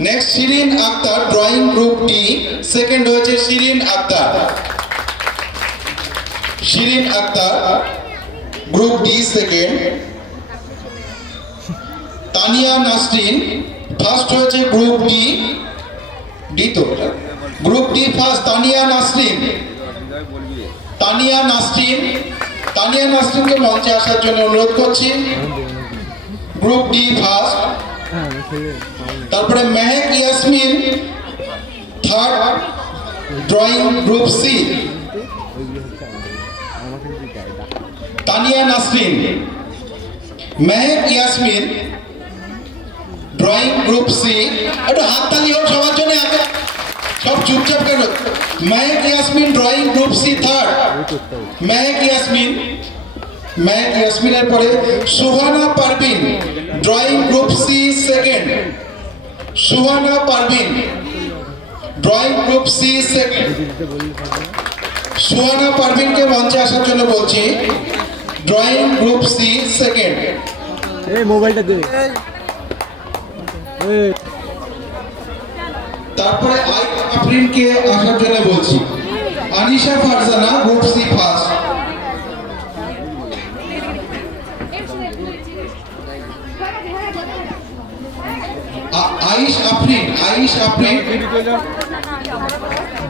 Next Shirin Akhtar drawing group D, second হয়েছে Shirin Akhtar. Shirin Akhtar group D second. Tania Nasrin first হয়েছে group D, D তো group D first Tania Nasrin. Tania Nasrin, Tania নাসরিনকে মঞ্চে আসার জন্য অনুরোধ করছি, গ্রুপ ডি ফার্স্ট। তারপরে Mehek Yasmin third, drawing group C. Tania Nasrin, Mehek Yasmin drawing group C. একটু হাততালি হোক সবার জন্য, সব চুপচাপ কেন? Mehek Yasmin drawing group C third. Mehek Yasmin, Mehak ইয়াসমিনের পরে Suhana Parvin drawing group C second. Suhana Parvin drawing group C second. Suhana পারভিনকে মঞ্চে আসার জন্য বলছি, ড্রয়িং গ্রুপ সি সেকেন্ড। এই মোবাইলটা দে। তারপরে আফরিনকে আসার জন্য বলছি, Anisha Farzana group C first. Aish Afrin, Aish Afrin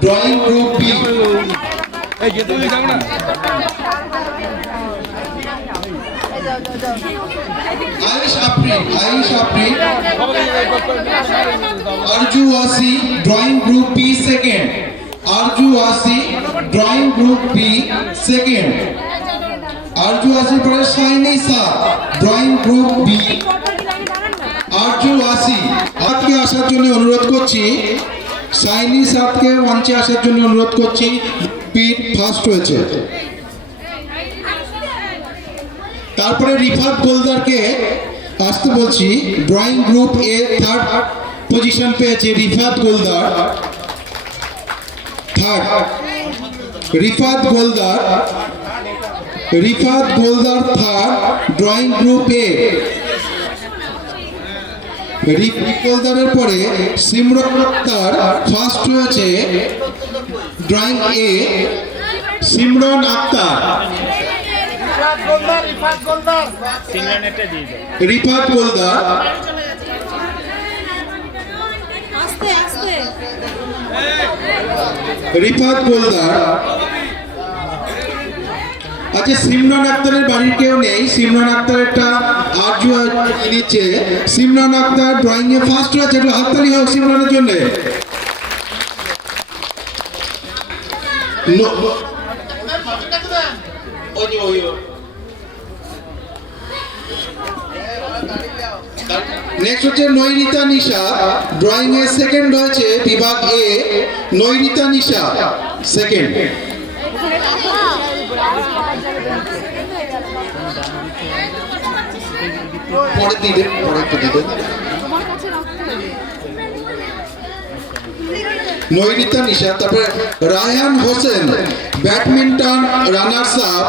drawing group B. এই যেতে যাও না। Aish Afrin, Aish Afrin Arju Wasi drawing group B second. Arju Wasi drawing group B second. Arju ওয়াসির পরে Shainisa drawing group B. Arju Wasi আজকে আসার জন্য অনুরোধ করছি, সাইনি সাহকে মঞ্চে আসার জন্য অনুরোধ করছি, বি ফার্স্ট হয়েছে। তারপরে রিফাত গোলদারকে আসতে বলছি, drawing group A third position পেয়েছে Rifat Goldar third. Rifat Goldar, Rifat Goldar third drawing group A. Rifat গোলদারের পরে সিমরন আক্তার ফার্স্ট হয়েছে ড্রয়িং এ। সিমরন আক্তার, রিফাত গোলদার, রিফাত গোলদার। আচ্ছা, সিমরন আক্তারের বাড়ির কেউ নেই, সিমরন আক্তারেরটা আরজু নিচ্ছে। সিমরন আক্তার ড্রয়িং এ ফার্স্ট হয়েছে, একটু হাততালি হোক সিমরনের জন্য। নেক্সট হচ্ছে নৈরিতা নিশা ড্রয়িং এ সেকেন্ড হয়েছে বিভাগ এ। নৈরিতা নিশা সেকেন্ড। পরে দিবেন, পরে একটু দিবেন। নৈরিতা নিশা। তারপরে Raihan Hossain badminton runners up.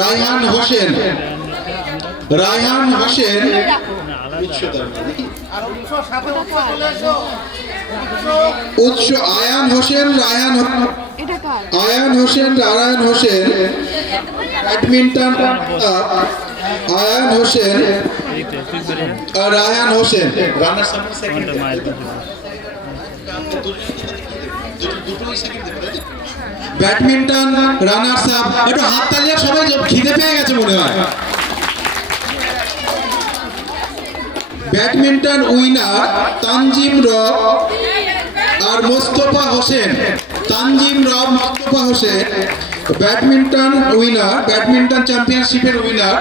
Raihan Hossain, Raihan Hossain Utsa. Ayan Hossain, Raihan, Ayan Hossain, Raihan Hossain badminton Ayan Hossain, Raihan Hossain runners up second. Badminton runners up. একটু হাত তালিয়ে সবাই খিদে পেয়ে গেছে মনে হয়। ব্যাডমিন্টন উইনার তানজিম রব আর মোস্তফা হোসেন। তানজিম রব, Mostafa Hossain badminton winner, badminton চ্যাম্পিয়নশিপের উইনার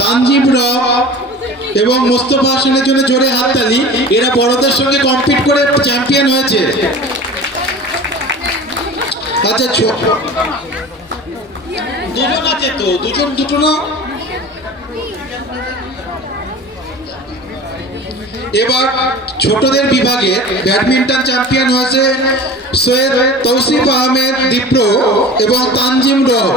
তানজিম রব এবং মোস্তফা হোসেনের জন্য জোরে হাততালি। এরা বড়দের সঙ্গে কম্পিট করে চ্যাম্পিয়ন হয়েছে। আচ্ছা, দুজন আছে তো, দুজন দুটো না। এবার ছোটদের বিভাগে ব্যাডমিন্টন চ্যাম্পিয়ন হয়েছে সৈয়দ তৌসিফ আহমেদ দীপ্র এবং তানজিম রব।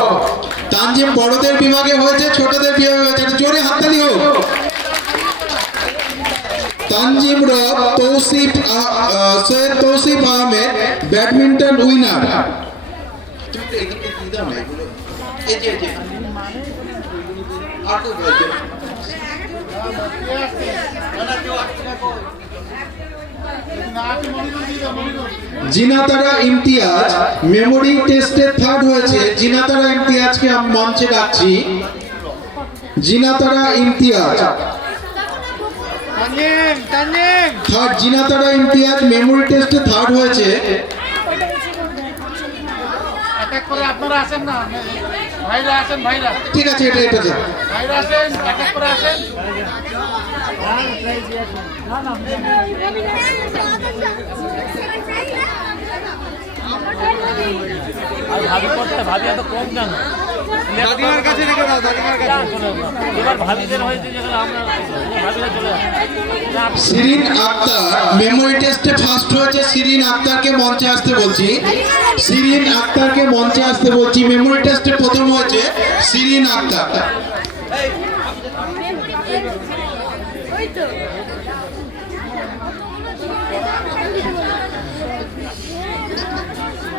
তানজিম বড়দের বিভাগে হয়েছে, ছোটদের বিভাগে হয়েছে, জোরে হাততালি হোক। Tanzim Rab Syed Tausif Ahmed badminton winner. Zinatara Imtiaz memory টেস্টে থার্ড হয়েছে। জিনাতারা ইমতিয়াজকে আমি মঞ্চে ডাকছি। জিনাতারা ইমতিয়াজ থার্ড। জিনাতারা ইমতিয়াজ মেমোরি টেস্টে থার্ড হয়েছে। আপনারা আসেন না, ভাইরা আসেন, ভাইরা ঠিক আছে, এটা যা। ভাইরা আসেন, এক এক করে আসেন। ভাবি এত কম কেন? দাদিমার কাছে রেখে দাও, দাদিমার কাছে। এবার ভাবিদের হয়েছে যেগুলো আমরা ভাবিরা চলে আসে। শিরিন আক্তার মেমোরি টেস্টে ফার্স্ট হয়েছে। শিরিন আক্তারকে মঞ্চে আসতে বলছি। শিরিন আক্তারকে মঞ্চে আসতে বলছি। মেমোরি টেস্টে প্রথম হয়েছে শিরিন আক্তার।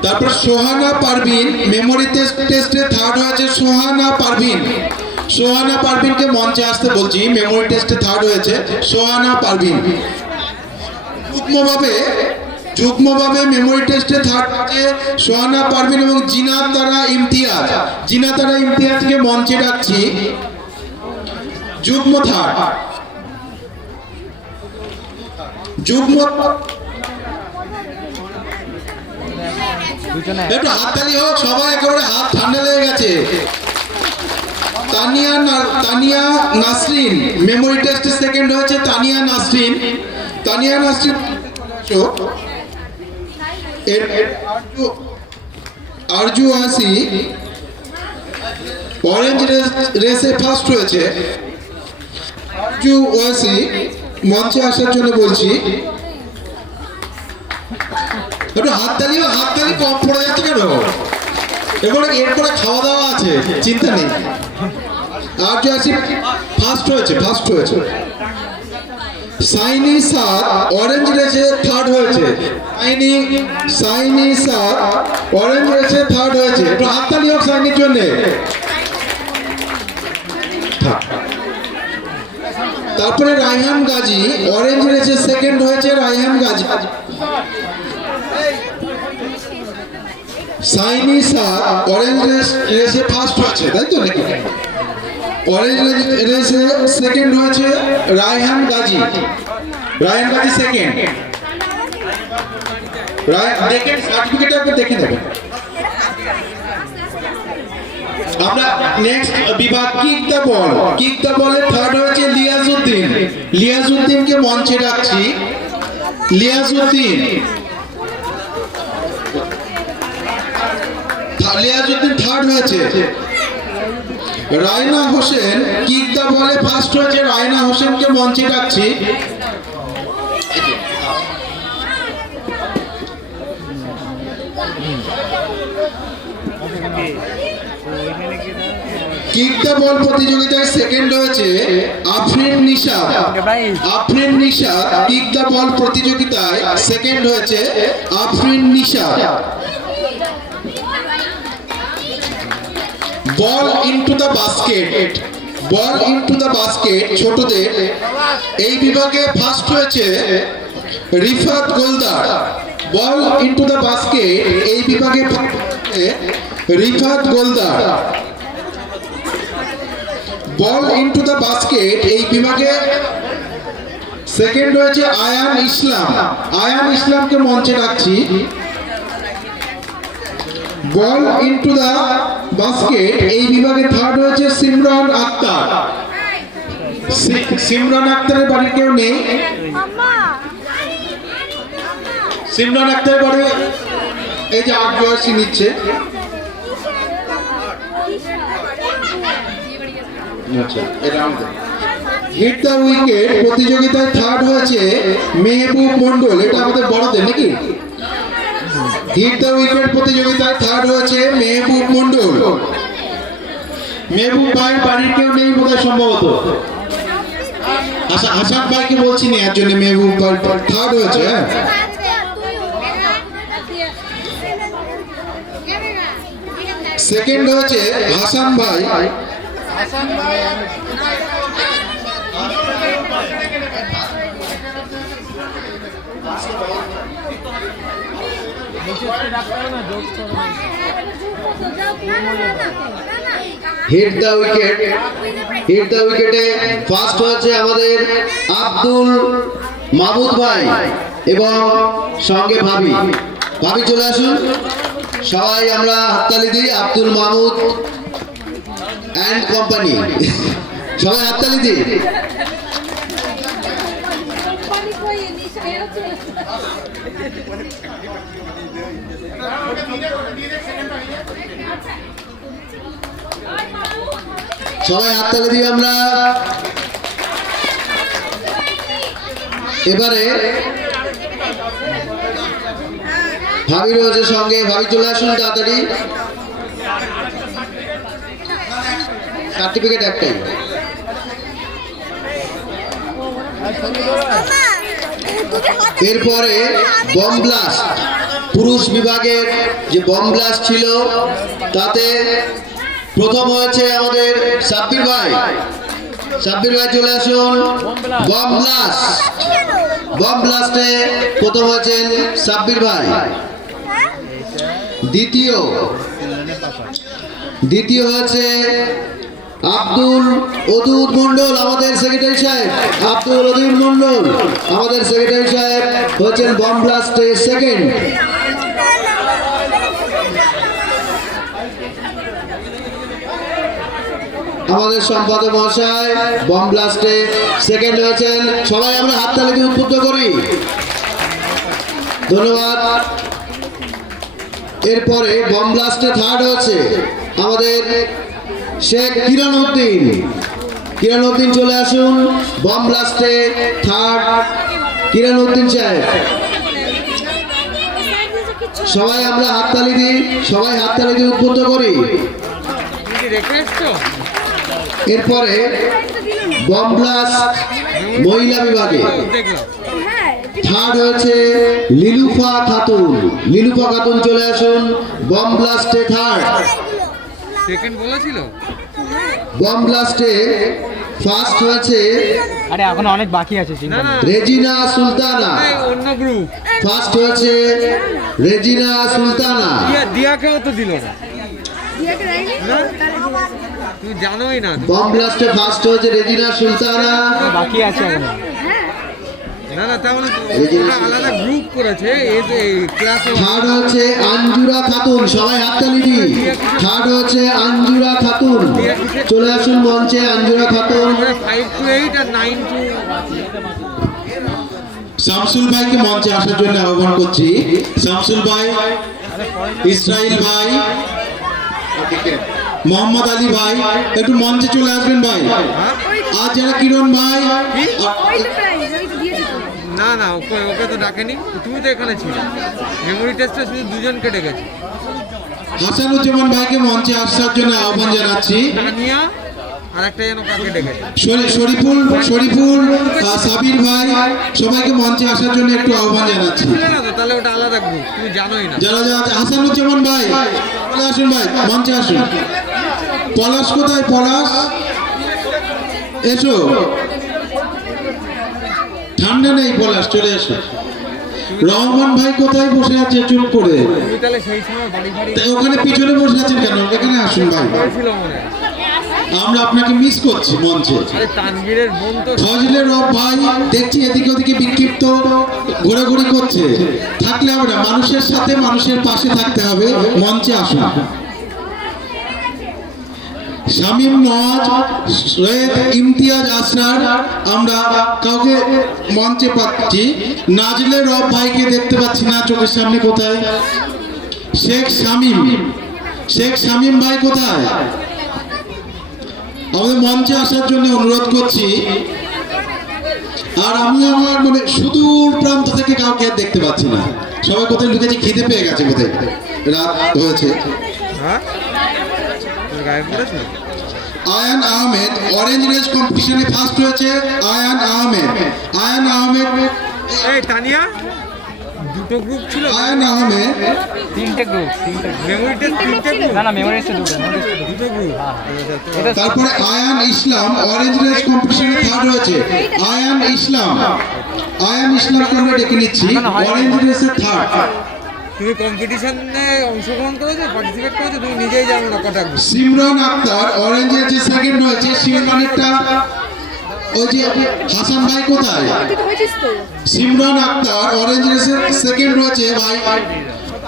তারপর সোহানা পারভিন মেমোরি টেস্টে থার্ড হয়েছে। সোহানা পারভিন, সোহানা পারভিনকে মঞ্চে আসতে বলছি। মেমোরি টেস্টে থার্ড হয়েছে সোহানা পারভিন। যুগ্মভাবে মেমোরি টেস্টে থার্ড হয়েছে সোহানা পারভিন এবং জিনাতারা ইমতিয়াজ। জিনাতারা ইমতিয়াজকে মঞ্চে ডাকছি। যুগ্ম থার্ড। একটু হাততালি হোক, সবাই একেবারে হাত ঠান্ডা লেগে গেছে। তানিয়া নাসরিন মেমোরি টেস্টে সেকেন্ড হয়েছে। তানিয়া নাসরিন আরজু আসি অরেঞ্জ রেসে ফার্স্ট হয়েছে। আরজু ওয়াসি মঞ্চে আসার জন্য বলছি। একটু হাততালি কম পড়ে যাচ্ছে কেন? এরপরে খাওয়া দাওয়া আছে, চিন্তা নেই। আরজু আসি ফার্স্ট হয়েছে। সাইনি সাদ অরেঞ্জ রেসে থার্ড হয়েছে। সাইনি সাদ অরেঞ্জ রেসে থার্ড হয়েছে। একটু হাততালি হোক সাইনির জন্য। তারপরে রায়হান গাজী অরেঞ্জ রেসে সেকেন্ড হয়েছে। রায়হান গাজী। সাইনি সাদ অরেঞ্জ রেসে ফার্স্ট হয়েছে, তাই তো নাকি? অরেঞ্জ রেসে সেকেন্ড হয়েছে রায়হান গাজী সেকেন্ড। দেখেন সার্টিফিকেট আপনি দেখে নেবেন। আমরা নেক্সট বিভাগ কিক দ্য বলে থার্ড হয়েছে লিয়াজউদ্দিনকে মঞ্চে ডাকছি। লিয়াজউদ্দিন থার্ড হয়েছে। রায়না হোসেন কিক দ্য বলে ফার্স্ট হয়েছে। রায়না হোসেনকে মঞ্চে ডাকছি। কিক দ্য বল প্রতিযোগিতায় সেকেন্ড হয়েছে আফরিন নিশা। কিক দ্য বল প্রতিযোগিতায় সেকেন্ড হয়েছে আফরিন নিশা। বল ইনটু দ্য বাস্কেট ছোটদের এই বিভাগে ফার্স্ট হয়েছে রিফাত গোলদার। বল ইনটু দ্য বাস্কেট এই বিভাগে রিফাত গোলদার। বল ইনটু দ্য বাস্কেট এই বিভাগে সেকেন্ড হয়েছে আয়ান ইসলামকে মঞ্চে ডাকছি। বল ইনটু দ্য বাস্কেট এই বিভাগে থার্ড হয়েছে সিমরান আক্তারের বাড়ির কেউ নেই? সিমরান আক্তারের বাড়ি এই যে আগ্রহী নিচ্ছে। হিট দ্য উইকেট প্রতিযোগিতায় থার্ড হয়েছে মেহবুব মন্ডল। এটা আমাদের বড়দের নাকি? হিট দ্য উইকেট প্রতিযোগিতায় থার্ড হয়েছে মেহবুব মন্ডল। মেহবুব ভাইয়ের বাড়ির কেউ নেই বোধহয় সম্ভবত। আসাদ ভাইকে বলছি না এর জন্য মেহবুব ভাই থার্ড হয়েছে হ্যাঁ সেকেন্ড হয়েছে হাসান ভাই হাসান ভাই হিট দ্য উইকেটে ফার্স্ট হয়েছে আমাদের আব্দুল মাহমুদ ভাই এবং সঙ্গে ভাবি চলে আসুন সবাই আমরা হাততালি দিই আব্দুল মাহমুদ অ্যান্ড কোম্পানি সবাই হাততালি দিই সবাই হাততালি দিই আমরা এবারে ভাবি রয়েছে সঙ্গে ভাবি চলে আসুন তাড়াতাড়ি সার্টিফিকেট একটাই এরপরে বম ব্লাস্ট পুরুষ বিভাগের যে বম ব্লাস্ট ছিল তাতে প্রথম হয়েছে আমাদের সাব্বির ভাই চলে আসুন বম ব্লাস্টে প্রথম হয়েছেন সাব্বির ভাই দ্বিতীয় হয়েছে আব্দুল ওদুদ মন্ডল আমাদের সেক্রেটারি সাহেব হচ্ছেন বম ব্লাস্টে সেকেন্ড আমাদের সম্পাদক মহাশয় বম ব্লাস্টে সেকেন্ড হয়েছেন সবাই আমরা হাততালি দিয়ে উদ্বুদ্ধ করি ধন্যবাদ এরপরে বম ব্লাস্টে থার্ড হয়েছে আমাদের শেখ কিরণ উদ্দিন চলে আসুন বম ব্লাস্টে থার্ড কিরণ উদ্দিন সাহেব সবাই আমরা হাততালি দিয়ে উদ্বুদ্ধ করি এরপরে বম ব্লাস্ট মহিলা বিভাগে থার্ড হয়েছে লিলুফা খাতুন চলে আসুন বম ব্লাস্টে থার্ড সেকেন্ড বলেছিল বম ব্লাস্টে ফার্স্ট হয়েছে আরে এখন অনেক বাকি আছে না না রেজিনা সুলতানা অন্য গ্রুপ ফার্স্ট হয়েছে রেজিনা সুলতানা দিয়াকেও তো দিল না না? তুমি জানোই না বম ব্লাস্টে ফার্স্ট হয়েছে রেজিনা সুলতানা বাকি আছে এখন না না তাহলে তো ওরা আলাদা গ্রুপ করেছে এই যে ক্লাস থার্ড হচ্ছে আঞ্জুরা খাতুন সবাই হাততালি দিই থার্ড হচ্ছে আঞ্জুরা খাতুন চলে আসুন মঞ্চে আঞ্জুরা Khatun 5 to 8 R 9 to Shamsul ভাইকে মঞ্চে আসার জন্য আহ্বান করছি শামসুল ভাই ইসরাইল ভাই মোহাম্মদ আলী ভাই একটু মঞ্চে চলে আসবেন ভাই আর যারা কিরণ ভাই না না ওকে তো ডাকেনি তুমি তো এখানে ছিলে মেমোরি টেস্টে শুধু দুজনকে ডেকেছি হাসানুজ্জামান ভাইকে মঞ্চে আসার জন্য আহ্বান জানাচ্ছি তানিয়া আর একটা যেন কাকে ডেকেছে শরীফুল সাবির ভাই সবাইকে মঞ্চে আসার জন্য একটু আহ্বান জানাচ্ছি ছিলে না তো তাহলে ওটা আলাদা গ্রুপ তুমি জানোই না যারা আছে হাসানুজ্জামান ভাই চলে আসুন ভাই মঞ্চে আসুন পলাশ কোথায় পলাশ এসো ঠান্ডা নেই পলাশ চলে এসো রহমান ভাই কোথায় বসে আছে চুপ করে তুমি তাহলে সেই সময় বাড়ি বাড়ি তা ওখানে পিছনে বসে আছেন কেন এখানে আসুন ভাই ছিল মনে হয়। আমরা আপনাকে মিস করছি মঞ্চে আরে তানভীরের বোন তো ফজলের রব ভাই দেখছি এদিকে ওদিকে বিক্ষিপ্ত ঘোরাঘুরি করছে থাকলে হবে না মানুষের সাথে মানুষের পাশে থাকতে হবে মঞ্চে আসুন শামীম নওয়াজ সৈয়দ ইমতিয়াজ আসরার আমরা কাউকে মঞ্চে পাচ্ছি নাজলের রব ভাইকে দেখতে পাচ্ছি না চোখের সামনে কোথায় শেখ শামীম ভাই কোথায় আমাদের মঞ্চে আসার জন্য অনুরোধ করছি আর আমি আমার মানে সুদূর প্রান্ত থেকে কাউকে আর দেখতে পাচ্ছি না সবাই কোথায় লুকেছে খিদে পেয়ে গেছে কোথায় রাত হয়েছে হ্যাঁ গায়ে পড়েছে আয়ান আহমেদ অরেঞ্জ রেস কম্পিটিশনে ফার্স্ট হয়েছে আয়ান আহমেদ। আয়ান আহমেদ এই তানিয়া দুটো গ্রুপ ছিল, আয়ান আহমেদ তিনটে গ্রুপ মেমোরি টেস্ট তিনটে গ্রুপ, না মেমোরি টেস্ট দুটো গ্রুপ। এটা তারপরে আয়ান ইসলাম অরেঞ্জ রেস কম্পিটিশনে থার্ড হয়েছে। আয়ান ইসলামকে আমরা ডেকে নিচ্ছি, অরেঞ্জ রেসে থার্ড। তুমি কম্পিটিশনে অংশগ্রহণ করেছো, পার্টিসিপেট করেছো, তুমি নিজেই জানো না কটা গ্রুপ। সিমরান আক্তার অরেঞ্জের যে সেকেন্ড হয়েছে, সিমরানেরটা ওই যে হাসান ভাই কোথায়? সিমরান আক্তার অরেঞ্জ রেসের সেকেন্ড হয়েছে ভাই,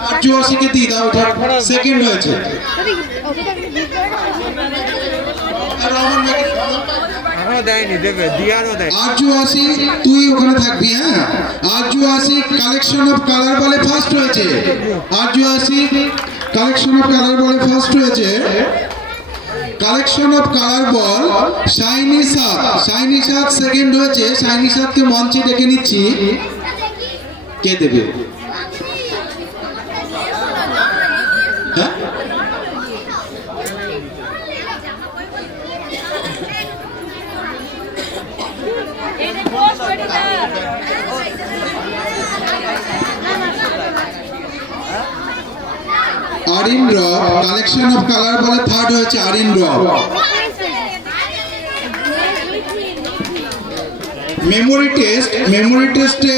আরজুয়াসিকে দিয়ে দাও, ওটা সেকেন্ড হয়েছে। আর রহমান ভাই এখনো দেয়নি, দেবে, দিয়ারও দেয়। আরজুয়াসি তুই ওখানে থাকবি, হ্যাঁ। আরজুয়াসি কালেকশন অফ কালার বলে ফার্স্ট হয়েছে। আরজুয়াসি কালেকশন অফ কালার বলে ফার্স্ট হয়েছে। Collection of colour ball shiny Saad second হয়েছে। শাইনি সাদকে মঞ্চে ডেকে নিচ্ছি। কে দেবে? হ্যাঁ, আরিন রব কালেকশন অফ কালার বলে থার্ড হয়েছে আরিন রব। মেমোরি টেস্টে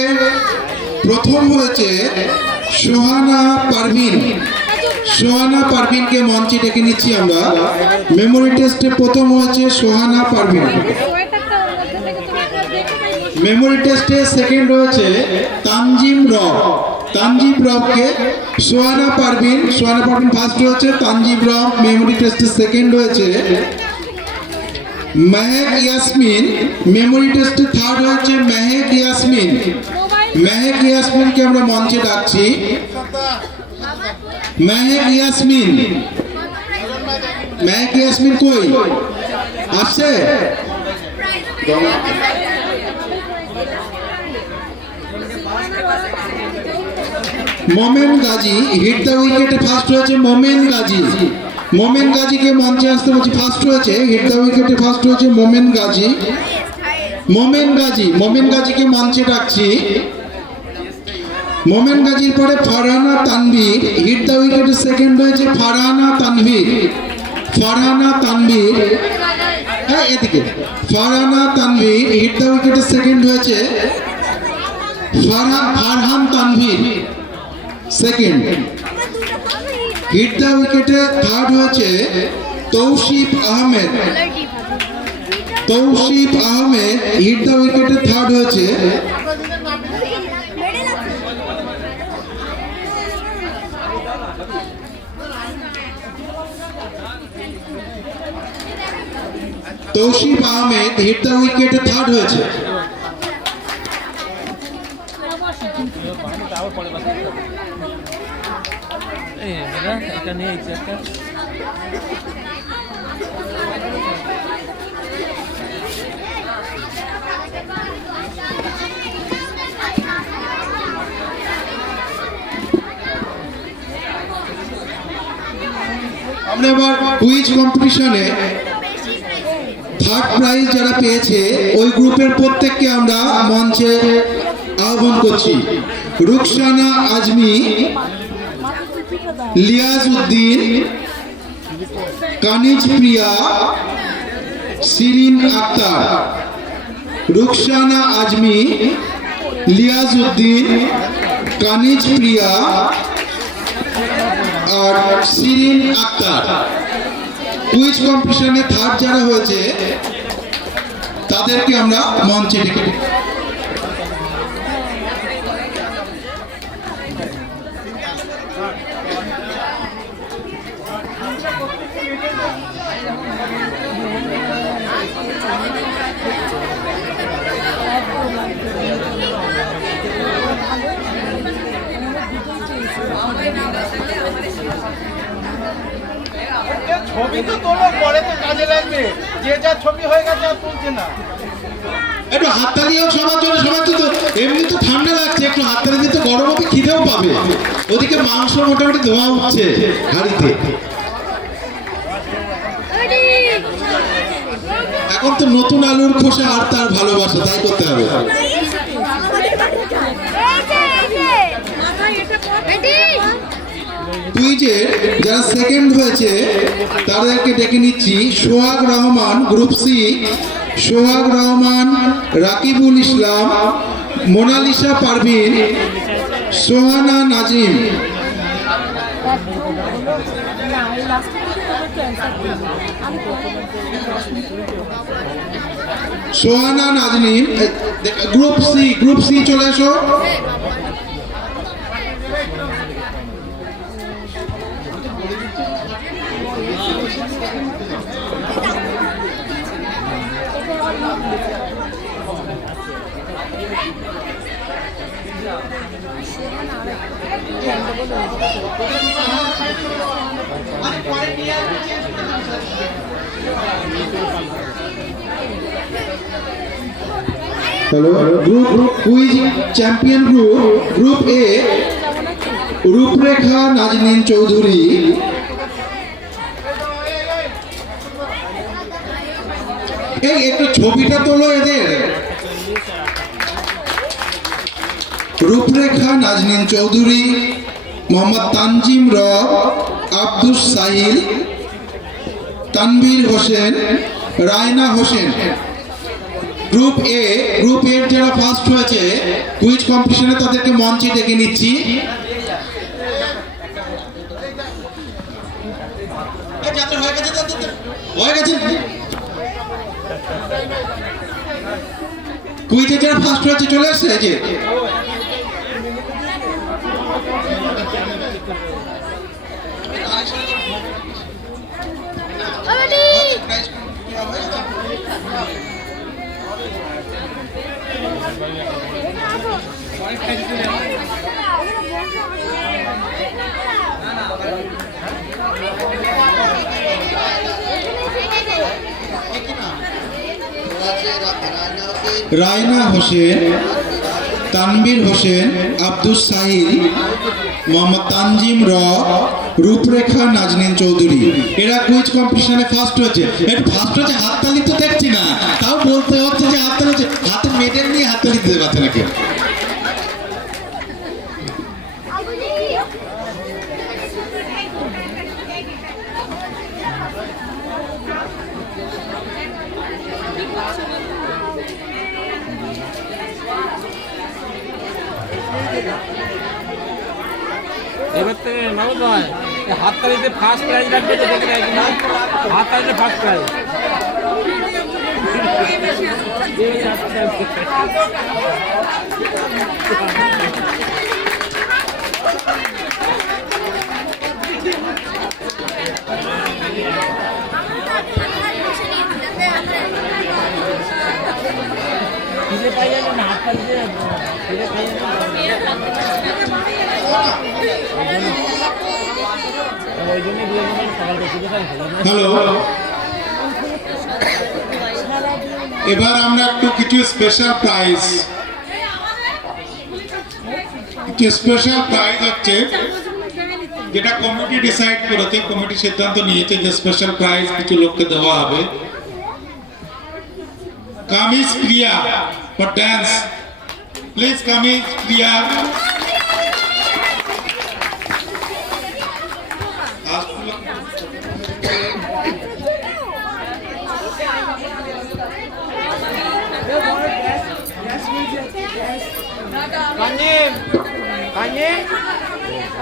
প্রথম হয়েছে সোহানা পারভিনকে মঞ্চে ডেকে নিচ্ছি আমরা। মেমোরি টেস্টে প্রথম হয়েছে সোহানা পারভিন। মেমোরি টেস্টে সেকেন্ড হয়েছে তানজিম রবকে সোহানা পারভিন ফার্স্ট হয়েছে। তানজিম রব মেমোরি টেস্টে সেকেন্ড হয়েছে। মেহেক ইয়াসমিন মেমোরি টেস্টে থার্ড হয়েছে। মেহেক ইয়াসমিনকে আমরা মঞ্চে ডাকছি। মেহেক ইয়াসমিন কই আসছে? মোমেন গাজী হিট দ্য উইকেটে ফার্স্ট হয়েছে। মোমেন গাজীকে মঞ্চে আসতে বলছি, ফার্স্ট হয়েছে হিট দ্য উইকেটে ফার্স্ট হয়েছে মোমেন গাজীকে মঞ্চে ডাকছি। মোমেন গাজীর পরে ফারহানা তানভীর হিট দ্য উইকেটে সেকেন্ড হয়েছে। ফারহানা তানভীর এদিকে ফারহানা তানভীর হিট দ্য উইকেটে সেকেন্ড হয়েছে। Farhan Tanvir second. Hit the উইকেটে থার্ড হয়েছে তৌসিফ আহমেদ হিট দ্য উইকেটে থার্ড হয়েছে। তৌসিফ আহমেদ হিট দ্য উইকেটে থার্ড হয়েছে। এটা নিয়ে একটা আমরা এবার কুইজ কম্পিটিশনে থার্ড প্রাইজ যারা পেয়েছে ওই গ্রুপের প্রত্যেককে আমরা মঞ্চে আহ্বান করছি। রুকসানা আজমি, লিয়াজ উদ্দিন, কানিজ প্রিয়া, শিরিন আক্তার। রুকসানা আজমি, লিয়াজ উদ্দিন, কানিজ প্রিয়া আর শিরিন আক্তার। কুইজ কম্পিটিশনে থার্ড যারা হয়েছে তাদেরকে আমরা মঞ্চে ডেকে ছবি তো তোলো, পরে তো কাজে লাগবে। যে যা ছবি হয়ে গেছে আর তুলছে না। একটু হাততালি হোক সবার জন্য। সবাই তো এমনি তো ঠান্ডা লাগছে, একটু হাততালি দিতে গরম হবে, খিদেও পাবে। ওদিকে মাংস মোটামুটি ধোয়া উঠছে হাড়িতে। এখন তো নতুন আলুর খোসা আর তার ভালোবাসা, তাই করতে হবে। কুইজে যারা সেকেন্ড হয়েছে তাদেরকে ডেকে নিচ্ছি। Sohag Rahman, group C, Sohag Rahman, Rakibul Islam, Monalisa Parvin, Sohana Nazim. Sohana Naznin, group C চলে এসো। Hello, group quiz champion group A, Ruprekha Naznin Chowdhury, এই একটু ছবিটা তোলো এদের। রূপরেখা নাজনীন চৌধুরী, মোহাম্মদ তানজিম রব, আব্দুস সাহিল, তানভীর হোসেন, রায়না হোসেন। গ্রুপ এর যারা ফার্স্ট হয়েছে কুইজ কম্পিটিশনে তাদেরকে মঞ্চে ডেকে নিচ্ছি। কুইজে যারা ফার্স্ট হয়েছে চলে আসছে যে রায়না হোসেন, তানভীর হোসেন, আব্দুস সাহিল, মোহাম্মদ তানজিম রব, রূপরেখা নাজনীন চৌধুরী। এরা কুইজ কম্পিটিশনে ফার্স্ট হয়েছে। ফার্স্ট হচ্ছে, হাততালি তো দেখছি না, তাও বলতে হচ্ছে যে হাততালি হচ্ছে। হাতে মেডেল নিয়ে হাততালি দিতে পারছে না কেউ। এবার থেকে নবদ ভাই হাততালিতে ফার্স্ট প্রাইজ রাখবে তো দেখে রাখি না, হাততালিতে ফার্স্ট প্রাইজ। খিদে পাই যাবে না, হাততালিতে খিদে পাই যাবে না। হ্যালো, এবার আমরা একটু কিছু স্পেশাল প্রাইজ হচ্ছে যেটা কমিটি ডিসাইড করেছে, কমিটি সিদ্ধান্ত নিয়েছে যে স্পেশাল প্রাইজ কিছু লোককে দেওয়া হবে। কামিজ প্রিয়া ফর ডান্স, প্লিজ কামিজ প্রিয়া। তানজিম, তানজিম,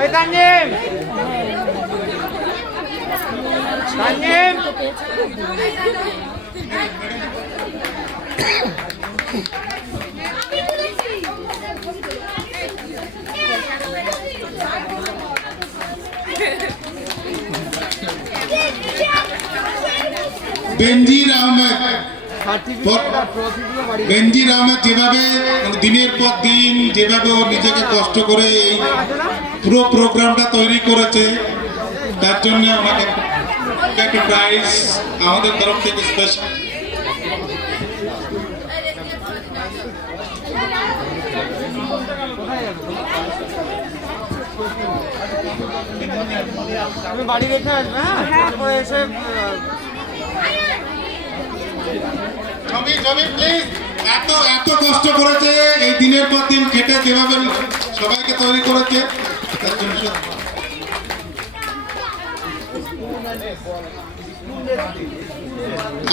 এই তানজিম, তানজিম। বেনজির আহমেদ, বেনজির আহমেদ যেভাবে দিনের পর দিন যেভাবে ও নিজেকে কষ্ট করে এই পুরো প্রোগ্রামটা তৈরি করেছে, তার জন্য আমাকে একটা প্রাইজ আমাদের তরফ থেকে স্পেশাল। আমি বাড়ি রেখে আসবে, হ্যাঁ, তারপরে এসে ছবি ছবি প্লিজ। এত এত কষ্ট করেছে এই দিনের পর দিন খেটে যেভাবে সবাইকে তৈরি করেছে তার জন্য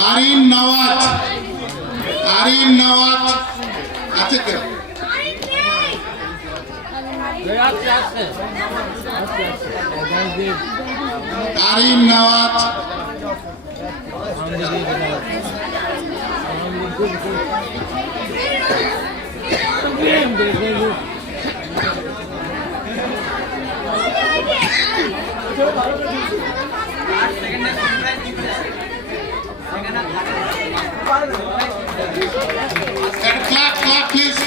আরিন নওয়াজ, আরিন নওয়াজ আছে তো? আসছে আসছে Arin Nawaz and clap please.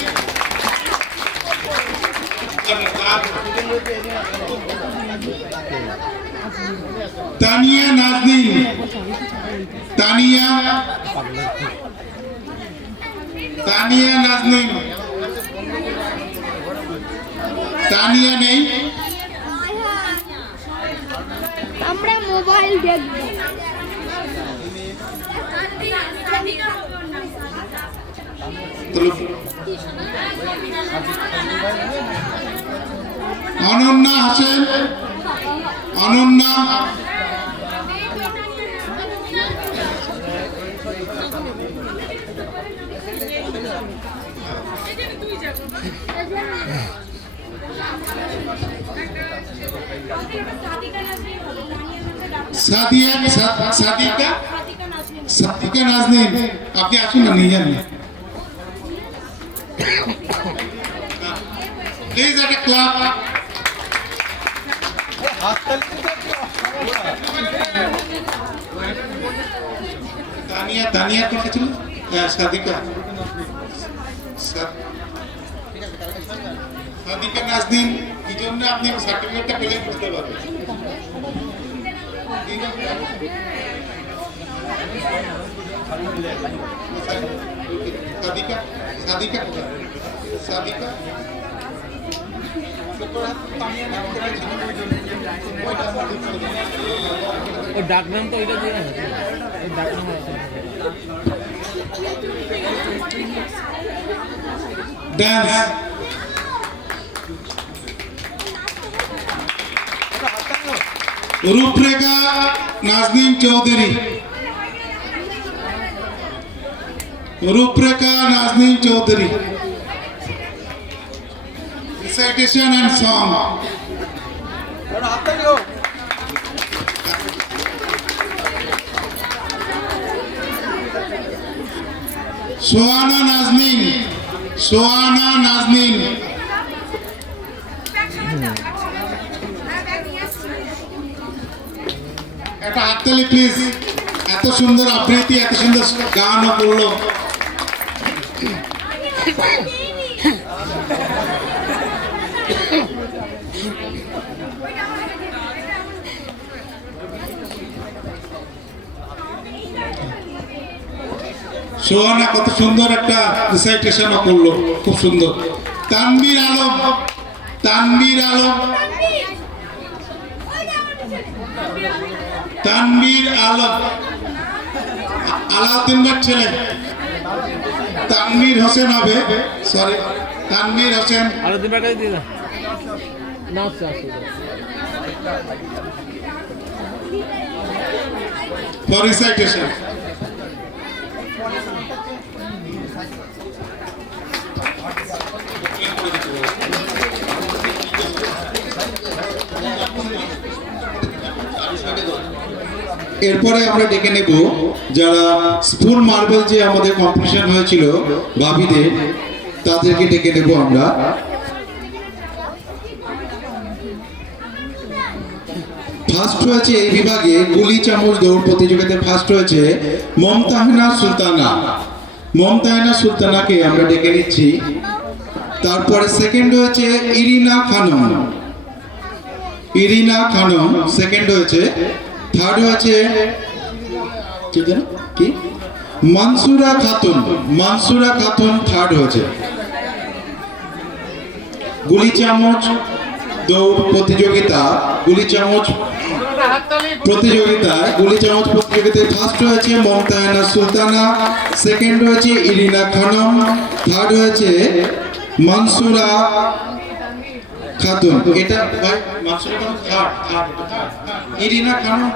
Tania Nazneen, Tania Tania Nazneen, Tania नहीं আমরা মোবাইল দেখব অনন্যা হাসেন, অনন্যা সাদিয়া সাদিকা সাদিকা নাজনীন আপনি আসুন না নিয়ে যান প্লিজ একটা ক্লাব তানিয়া তানিয়া কোনটা ছিল সাদিকা সাদিকা নাজনীন কি জন্য আপনি সার্টিফিকেটটা পেলে বুঝতে পারবেন সাদিকা সাদিকা সাদিকা ওর ডাক নাম তো ওইটা দিয়ে না ওর ডাক নাম ডান্স रूपरेखा नाज़नीन चौधरी, रूपरेखा Nazneen Chaudhary, recitation and song. सोहाना नाज़नीन, सोहाना नाज़नीन একটা হাততালি প্লিজ এত সুন্দর আবৃত্তি এত সুন্দর গানও করলো সোহানা কত সুন্দর একটা রিসাইটেশনও করলো খুব সুন্দর তানভীর আলম তানভীর আলম তানভীর আলম আলাউদ্দিন ভাইয়ের ছেলে তানভীর হোসেন হবে সরি তানভীর হোসেন আলাউদ্দিন ভাই দিয়ে দাও না আসছে for recitation এরপরে আমরা ডেকে নেব যারা স্পুন মার্বেল যে আমাদের কম্পিটিশন হয়েছিল ভাবিদের তাদেরকে ডেকে নেব আমরা ফার্স্ট হয়েছে এই বিভাগে গুলি চামচ দৌড় প্রতিযোগিতায় ফার্স্ট হয়েছে মমতাহিনা সুলতানা মমতাহিনা সুলতানাকে আমরা ডেকে নিচ্ছি তারপরে সেকেন্ড হয়েছে Irina Khanam Irina Khanam second হয়েছে থার্ড হয়েছে কি মানসুরা খাতুন থার্ড হয়েছে গুলি চামচ দৌড় প্রতিযোগিতা গুলি চামচ একটা হাততালি। প্রতিযোগিতায় গুলি চামচ প্রতিযোগিতায় ফার্স্ট হয়েছে মমতায়না সুলতানা, সেকেন্ড হয়েছে ইরিনা খানম, থার্ড হয়েছে মনসুরা খাতুন। এটা ভাই Mansura Khatun third, Irina Khanam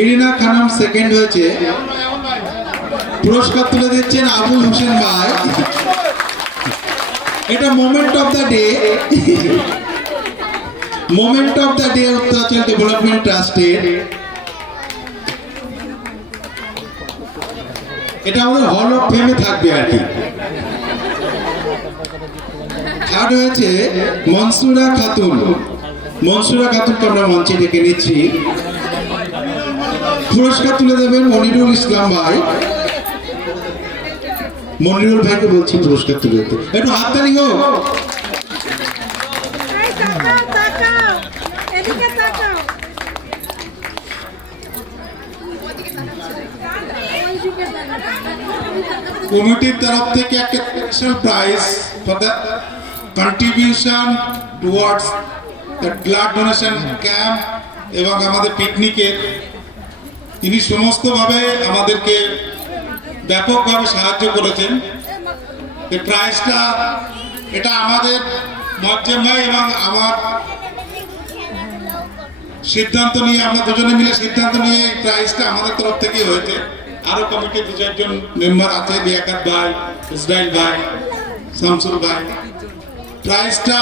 Irina Khanam second হয়েছে। পুরস্কার তুলে দিচ্ছেন আবুল হোসেন ভাই। এটা moment of the day, moment of the day Uttaranchal development ট্রাস্টের। এটা আমাদের হল অফ ফেমে থাকবে আর কি। থার্ড হয়েছে মনসুরা খাতুন। মনসুরা খাতুনকে আমরা মঞ্চে ডেকে নিচ্ছি। পুরস্কার তুলে দেবেন মনিরুল ইসলাম ভাই। মনিরুল ভাইকে বলছি পুরস্কার তুলে দিতে, একটু হাততালি হোক। কমিটির তরফ থেকে একটা special prize for the contribution towards the blood donation camp এবং আমাদের পিকনিকের। তিনি সমস্তভাবে আমাদেরকে ব্যাপকভাবে সাহায্য করেছেন। এই প্রাইজটা এটা আমাদের মজ্জেম ভাই এবং আমার সিদ্ধান্ত নিয়ে, আমরা দুজনে মিলে সিদ্ধান্ত নিয়ে এই প্রাইজটা আমাদের তরফ থেকে হয়েছে। আরো কমিটির দু চারজন মেম্বার আছে, লিয়াকাত ভাই, ইসরাইল ভাই, শামসুল ভাই। প্রাইজটা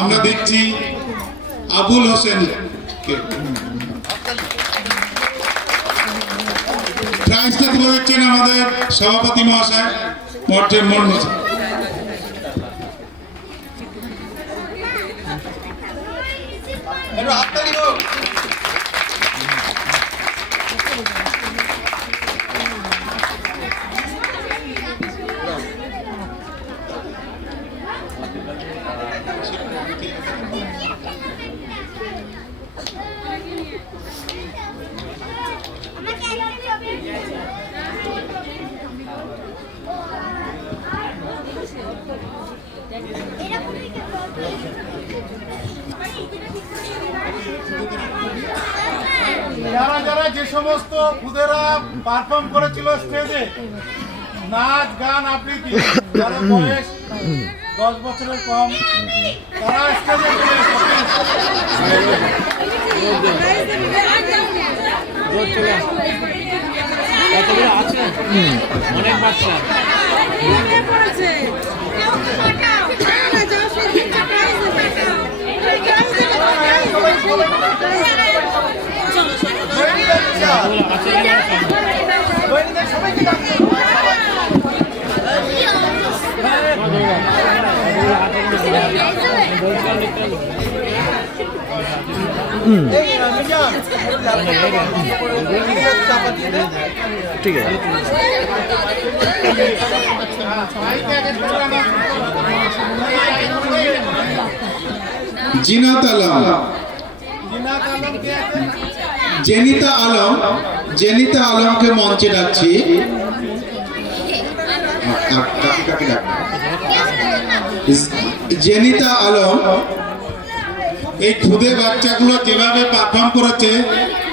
আমরা দিচ্ছি আবুল হোসেনকে। প্রাইজটা তুলে দিচ্ছেন আমাদের সভাপতি মহাশয় মর্জেম মন্ডল। যারা যারা যে সমস্ত খুদেরা পারফর্ম করেছিল স্টেজে, নাচ গান আবৃত্তি, যারা বয়স 10 বছরের কম, তারা স্টেজে চলে আছে অনেক বাচ্চা। ঠিক আছে। জিনাত আলম, জেনিতা আলম, জেনিতা আলমকে মঞ্চে ডাকছি। জেনিতা আলম এই খুদে বাচ্চাগুলো যেভাবে পারফর্ম করেছে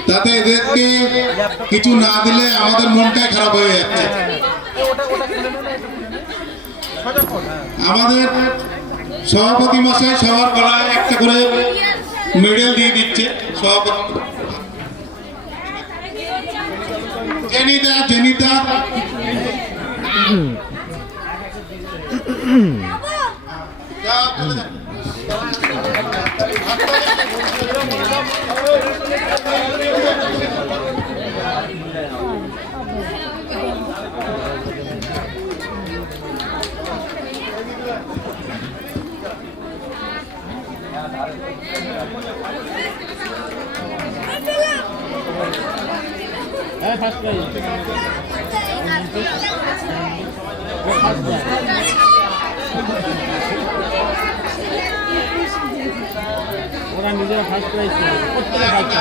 তাতে এদেরকে কিছু না দিলে আমাদের মনটাই খারাপ হয়ে যাচ্ছে। আমাদের সভাপতি মশাই সবার গলায় একটা করে মেডেল দিয়ে দিচ্ছে। সভাপতি জেনিতা, জেনিতা ফার্স্ট প্রাইজ। ওরা নিজেরা ফার্স্ট প্রাইজ প্রত্যেকে ফার্স্ট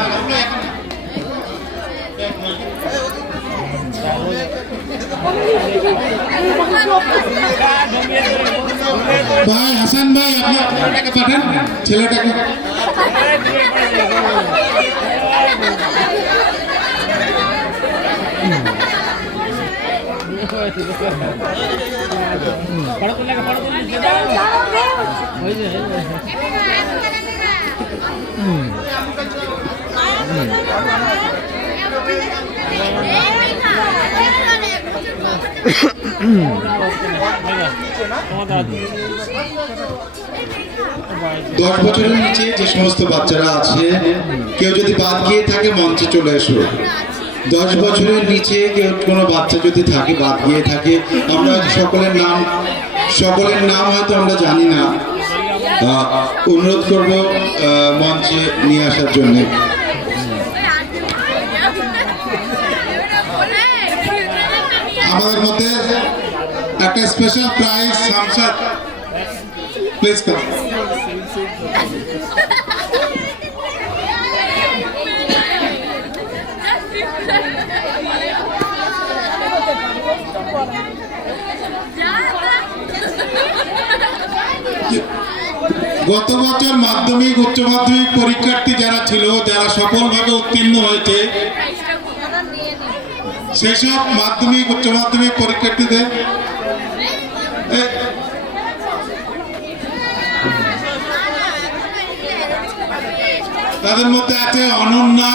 ভাই হাসান ভাই, আপনি ছেলেটাকে পাঠান, ছেলেটাকে পড়া করলে ওই যে দশ বছরের নিচে যে সমস্ত বাচ্চারা আছে কেউ যদি বাদ গিয়ে থাকে মঞ্চে চলে এসো। 10 বছরের নিচে কেউ কোনো বাচ্চা যদি থাকে বাদ গিয়ে থাকে, আমরা সকলের নাম হয়তো আমরা জানি না, অনুরোধ করব মঞ্চে নিয়ে আসার জন্য। আমাদের মধ্যে একটা special prize Samsad, please come. গত বছর মাধ্যমিক উচ্চ মাধ্যমিক পরীক্ষার্থী যারা ছিল, যারা সফলভাবে উত্তীর্ণ হয়েছে, সেসব মাধ্যমিক উচ্চ মাধ্যমিক পরীক্ষার্থীদের তাদের মধ্যে আছে অনন্যা,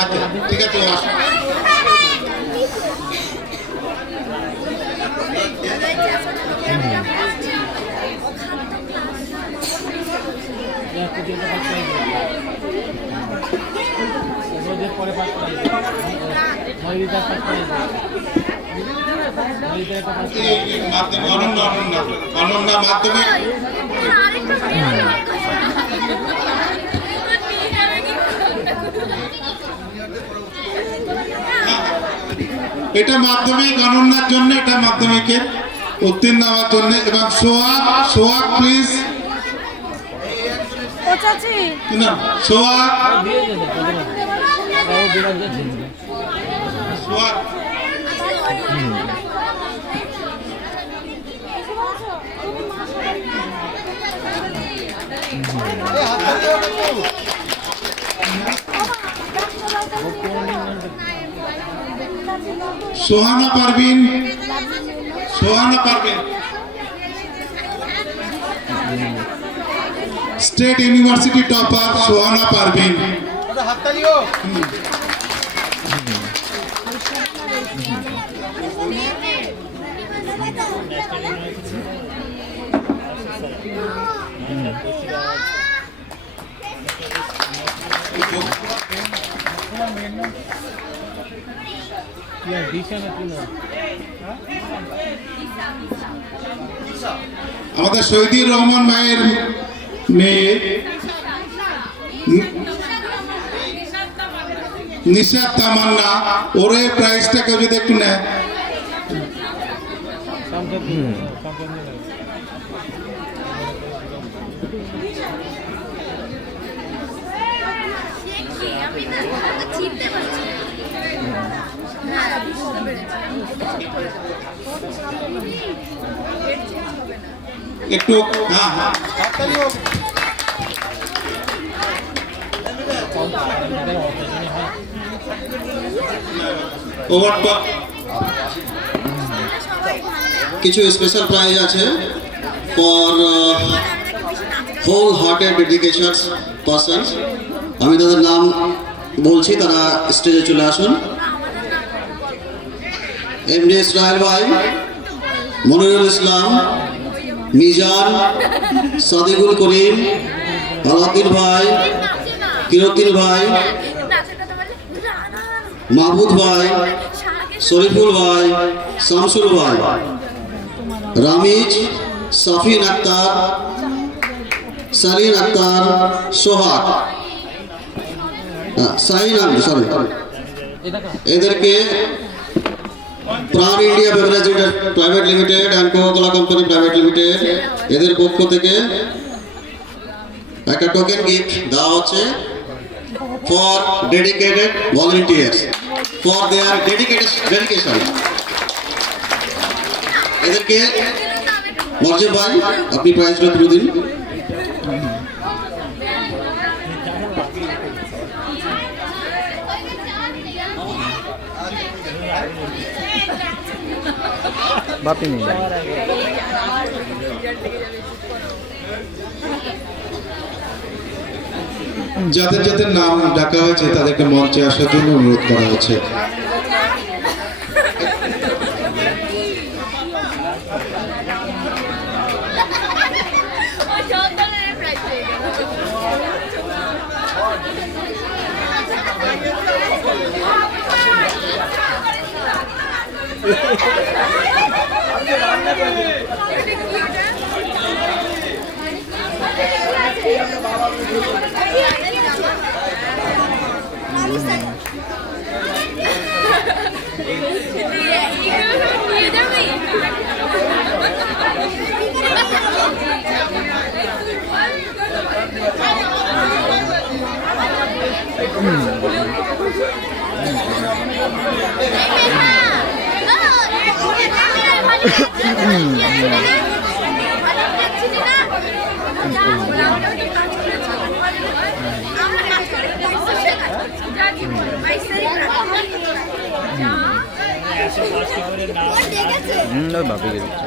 আচ্ছা ঠিক আছে, পরে পাস করে অনন্যা মাধ্যমিক এটা মাধ্যমিক অনন্যার জন্য, এটা মাধ্যমিকের উত্তীর্ণ হওয়ার জন্য। এবং Sohag please, Sohag Sohana Parvin, state university topper Sohana Parvin. আমাদের শহীদুর রহমান ভাইয়ের মেয়ে নিশাত তামান্না, ওর এই প্রাইজটা কেউ যদি একটু নেয়। একটু হ্যাঁ হ্যাঁ কিছু স্পেশাল প্রাইজ আছে ফর হোল হার্টেড ডেডিকেশনস পারসনস। আমি তাদের নাম বলছি, তারা স্টেজে চলে আসুন। এমডি ইসরায়েল ভাই, মনিরুল ইসলাম, মিজান, সাদিকুল করিম, আলাউদ্দিন ভাই, কিরুদ্দিন ভাই, মাহবুদ ভাই, শরীফুল ভাই, শামসুল ভাই, রামিজ, সাফিন আক্তার, সালিন আক্তার, সোহাগ, এদেরকে প্রাণ India beverage private limited and Coca-Cola company private limited এদের পক্ষ থেকে একটা টোকেন গিফট দেওয়া হচ্ছে for dedicated volunteers for their dedication. এদেরকে মঞ্চে ভাই আপনি প্রাইজটা তুলে দিন। বাপি নেই যাদের যাদের নাম ডাকা হয়েছে তাদেরকে মঞ্চে আসার জন্য অনুরোধ করা হচ্ছে। বাপি কে দিচ্ছে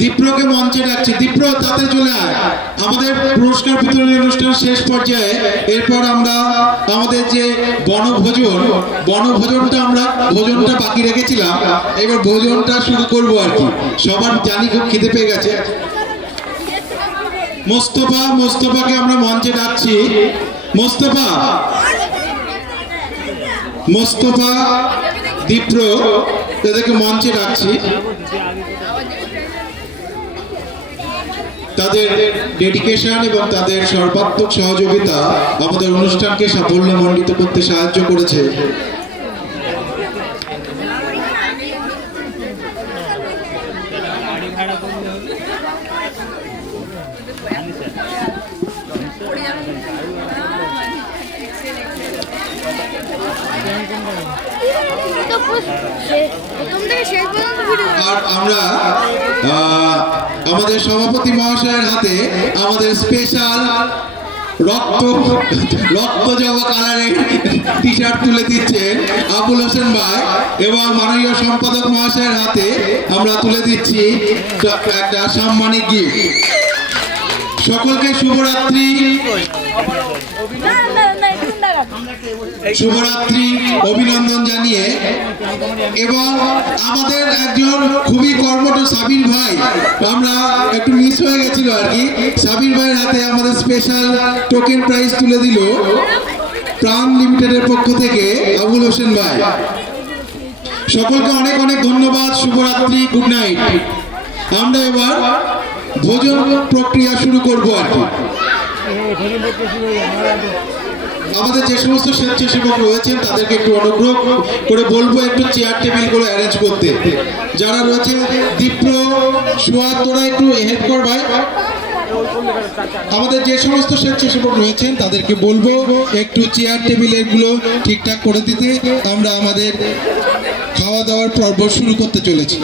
দীপ্রকে মঞ্চে ডাকছে। দীপ্র তাতে চলে আয়। আমাদের পুরস্কার বিতরণী অনুষ্ঠান শেষ পর্যায়ে, এরপর আমরা আমাদের যে বনভোজনটা আমরা ভোজনটা বাকি রেখেছিলাম, এবার ভোজনটা শুরু করবো আর কি। সবার জানি খুব খিদে পেয়ে গেছে। মোস্তফাকে আমরা মঞ্চে ডাকছি। মোস্তফা দীপ্র তাদেরকে মঞ্চে ডাকছি। তাদের ডেডিকেশন এবং তাদের সর্বাত্মক সহযোগিতা আমাদের অনুষ্ঠানকে সাফল্যমণ্ডিত করতে সাহায্য করেছে। আর আমরা আমাদের সভাপতি মহাশয়ের হাতে আমাদের স্পেশাল রক্ত জবা কালারের টি শার্ট তুলে দিচ্ছেন আবুল হোসেন ভাই, এবং মাননীয় সম্পাদক মহাশয়ের হাতে আমরা তুলে দিচ্ছি একটা সাম্মানিক গিফট। সকলকে শুভরাত্রি অভিনন্দন জানিয়ে, এবং আমাদের একজন খুবই কর্মঠ সাবির ভাই, আমরা একটু মিস হয়ে গেছিল আর কি, সাবির ভাইয়ের হাতে আমাদের স্পেশাল টোকেন প্রাইজ তুলে দিল প্রাণ লিমিটেডের পক্ষ থেকে আবুল হোসেন ভাই। সকলকে অনেক অনেক ধন্যবাদ। শুভরাত্রি, গুড নাইট। আমরা এবার ভোজন প্রক্রিয়া শুরু করবো আর কি। আমাদের যে সমস্ত স্বেচ্ছাসেবক রয়েছেন তাদেরকে একটু অনুগ্রহ করে বলবো একটু চেয়ার টেবিল করে অ্যারেঞ্জ করতে। যারা রয়েছে দীপ্র, সোহাগ, তোরা একটু হেল্প কর ভাই। আমাদের যে সমস্ত স্বেচ্ছাসেবক রয়েছেন তাদেরকে বলবো একটু চেয়ার টেবিল এগুলো ঠিকঠাক করে দিতে। আমরা আমাদের খাওয়া দাওয়ার পর্ব শুরু করতে চলেছি।